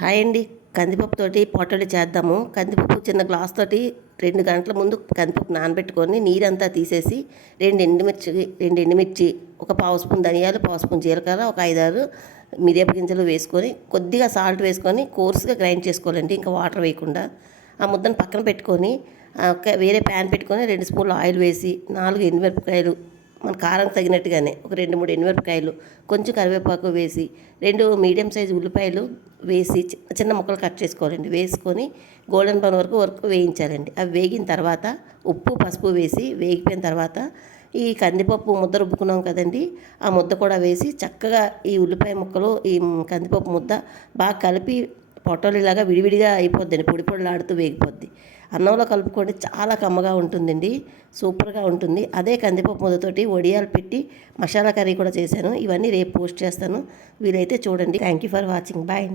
Hi అండి. కందిపప్పుతోటి పొట్టలు చేద్దాము. కందిపప్పు చిన్న గ్లాస్ తోటి 2 గంటల ముందు కందిపప్పు నానబెట్టుకొని నీరంతా తీసేసి 2 ఎండుమిర్చి, ఒక పావు స్పూన్ ధనియాలు, పావు స్పూన్ జీలకర్ర, ఒక 5, 6 మిరియాపు గింజలు వేసుకొని కొద్దిగా సాల్ట్ వేసుకొని కోర్స్గా గ్రైండ్ చేసుకోవాలండి. ఇంకా వాటర్ వేయకుండా ఆ ముద్దను పక్కన పెట్టుకొని వేరే ప్యాన్ పెట్టుకొని 2 స్పూన్లు ఆయిల్ వేసి 4 ఎండుమిరపకాయలు మన కారం తగినట్టుగానే ఒక 2, 3 ఎండుమిరపకాయలు, కొంచెం కరివేపాకు వేసి 2 మీడియం సైజు ఉల్లిపాయలు వేసి చిన్న ముక్కలు కట్ చేసుకోవాలండి. వేసుకొని గోల్డెన్ బ్రౌన్ వరకు వేయించాలండి. అవి వేగిన తర్వాత ఉప్పు, పసుపు వేసి వేగిపోయిన తర్వాత ఈ కందిపప్పు ముద్ద రుబ్బుకున్నాం కదండి, ఆ ముద్ద కూడా వేసి చక్కగా ఈ ఉల్లిపాయ ముక్కలు ఈ కందిపప్పు ముద్ద బాగా కలిపి పొట్టలిలాగా విడివిడిగా అయిపోద్దండి, పొడి పొడిలాడుతూ వేగిపోద్ది. అన్నంలో కలుపుకోండి, చాలా కమ్మగా ఉంటుందండి, సూపర్గా ఉంటుంది. అదే కందిపప్పు ముద్దతోటి వడియాలు పెట్టి మసాలా కర్రీ కూడా చేశాను. ఇవన్నీ రేపు పోస్ట్ చేస్తాను, వీలైతే చూడండి. Thank you for watching. Bye.